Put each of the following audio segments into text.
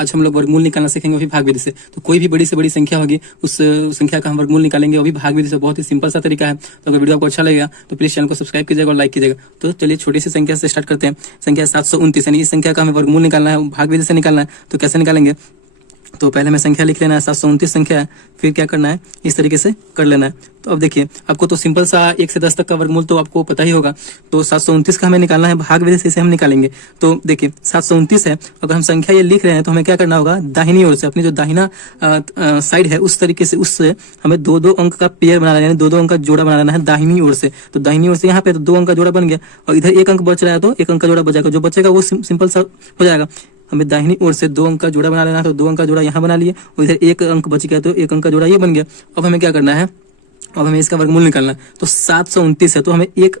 आज हम लोग वर्गमूल निकालना सीखेंगे, वो भी भाग विधि से। तो कोई भी बड़ी से बड़ी संख्या होगी उस संख्या का हम वर्गमूल निकालेंगे, वो भी भाग विधि से। बहुत ही सिंपल सा तरीका है। तो अगर वीडियो आपको अच्छा लगेगा तो प्लीज चैनल को सब्सक्राइब कीजिएगा और लाइक कीजिएगा। तो चलिए छोटी सी संख्या से स्टार्ट करते हैं। संख्या 729, यानी इस संख्या का हमें वर्गमूल निकालना है, भाग विधि से निकालना है। तो कैसे निकालेंगे, तो पहले हमें संख्या लिख लेना है, 729 संख्या है। फिर क्या करना है, इस तरीके से कर लेना है। तो अब देखिए, आपको तो सिंपल सा 1 से 10 तक का वर्गमूल तो आपको पता ही होगा। तो 729 का हमें निकालना है, भाग विधि से इसे हम निकालेंगे। तो देखिए 729 है, अगर हम संख्या ये लिख रहे हैं तो हमें क्या करना होगा, दाहिनी ओर से, अपनी जो दाहिना साइड है उस तरीके से, उससे हमें 2-2 अंक का पेयर बनाना है, यानी 2-2 अंक का जोड़ा बनाना है दाहिनी ओर से। तो दाहिनी ओर से यहाँ पे तो 2 अंक का जोड़ा बन गया, और इधर 1 अंक बच रहा है तो 1 अंक का जोड़ा बचेगा। जो बचेगा वो सिंपल सा हो जाएगा। हमें दाहिनी ओर से 2 अंक का जोड़ा बना लेना है, तो 2 अंक का जोड़ा यहाँ बना लिए, और इधर 1 अंक बच गया तो 1 अंक का जोड़ा ये बन गया। अब हमें क्या करना है, अब हमें इसका वर्गमूल निकालना है। तो 729 है, तो हमें एक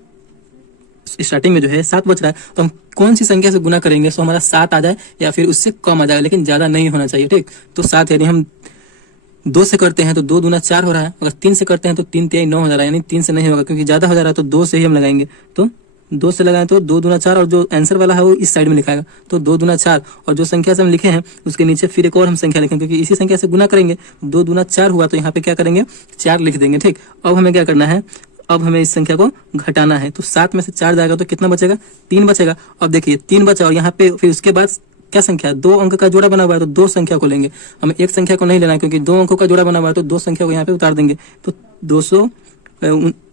स्टार्टिंग में जो है 7 बच रहा है, तो हम कौन सी संख्या से गुना करेंगे तो हमारा 7 आ जाए या फिर उससे कम आ जाए, लेकिन ज्यादा नहीं होना चाहिए, ठीक। तो 7 यानी हम 2 से करते हैं तो 2 दूना 4 हो रहा है। अगर 3 से करते हैं तो 3 तिहाई 9 हो जा रहा है, यानी 3 से नहीं होगा क्योंकि ज्यादा हो जा रहा है। तो 2 से ही हम लगाएंगे। तो 2 से लगाएं तो 2 दूना 4, और जो आंसर वाला है वो इस साइड में लिखाएगा। तो 2 दूना 4, और जो संख्या से हम लिखे हैं उसके नीचे फिर एक और हम संख्या लिखेंगे, क्योंकि इसी संख्या से गुना करेंगे। 2 दूना 4 हुआ, तो यहाँ पे क्या करेंगे, 4 लिख देंगे, ठीक। अब हमें क्या करना है, अब हमें इस संख्या को घटाना है। तो 7 में से 4 जाएगा तो कितना बचेगा, 3 बचेगा। अब देखिए 3 बचा, और यहाँ पे फिर उसके बाद क्या संख्या, 2 अंक का जोड़ा बना हुआ है, तो 2 संख्या को लेंगे। हमें एक संख्या को नहीं लेना है, क्योंकि 2 अंकों का जोड़ा बना हुआ है, तो 2 संख्या को यहाँ पे उतार देंगे। तो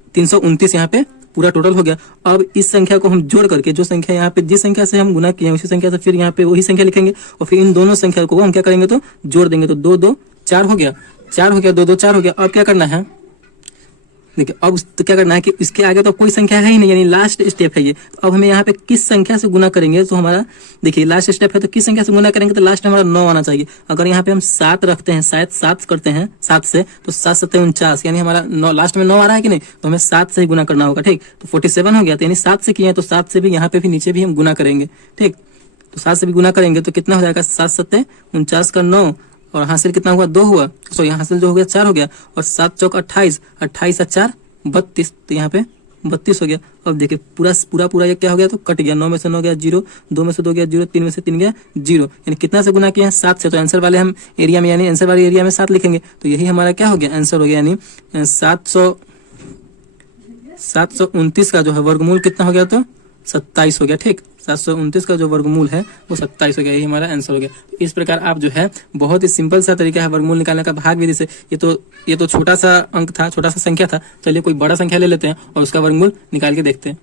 329 यहाँ पे पूरा टोटल हो गया। अब इस संख्या को हम जोड़ करके, जो संख्या यहाँ पे जिस संख्या से हम गुना किए हैं उसी संख्या से फिर यहाँ पे वही संख्या लिखेंगे, और फिर इन दोनों संख्या को हम क्या करेंगे, तो जोड़ देंगे। तो 2-2 4 हो गया, 4 हो गया, 2-2 4 हो गया। अब क्या करना है, देखिए अब तो क्या करना है कि इसके आगे तो कोई संख्या है ही नहीं, यानी लास्ट स्टेप है ये। तो अब हमें यहाँ पे किस संख्या से गुना करेंगे, तो हमारा देखिए लास्ट स्टेप है, तो किस संख्या से गुना करेंगे, तो लास्ट हमारा 9 आना चाहिए। अगर यहाँ पे हम 7 रखते हैं, शायद 7 करते हैं 7 से, तो 7-7-49, यानी हमारा 9 लास्ट में 9 आ रहा है कि नहीं, तो हमें 7 से ही गुना करना होगा, ठीक। तो 47 हो गया, तो यानी 7 से किए हैं तो 7 से भी यहाँ पे भी नीचे भी हम गुना करेंगे, ठीक। तो 7 से भी गुना करेंगे तो कितना हो जाएगा, 7-7-49 का 9, और हासिल कितना हुआ, 2 हुआ। सॉरी, हासिल जो हो गया 4 हो गया, और 7 चौक 28, 28 4 32, तो यहाँ पे 32 हो गया। अब देखिए पूरा ये क्या हो गया, तो कट गया। 9 में से 9 गया 0, 2 में से 2 गया 0, 3 में से 3 गया 0, यानी कितना से गुना किया है, 7 से। तो आंसर वाले हम एरिया में, यानी आंसर वाले एरिया में 7 लिखेंगे। तो यही हमारा क्या हो गया, आंसर हो गया। यानी 729 का जो है वर्गमूल कितना हो गया, तो 27 हो गया, ठीक। 729 का जो वर्गमूल है वो 27 हो गया, यही हमारा आंसर हो गया। इस प्रकार आप जो है, बहुत ही सिंपल सा तरीका है वर्गमूल निकालने का भाग विधि से। ये तो छोटा सा अंक था, छोटा सा संख्या था। चलिए कोई बड़ा संख्या ले लेते हैं और उसका वर्गमूल निकाल के देखते हैं।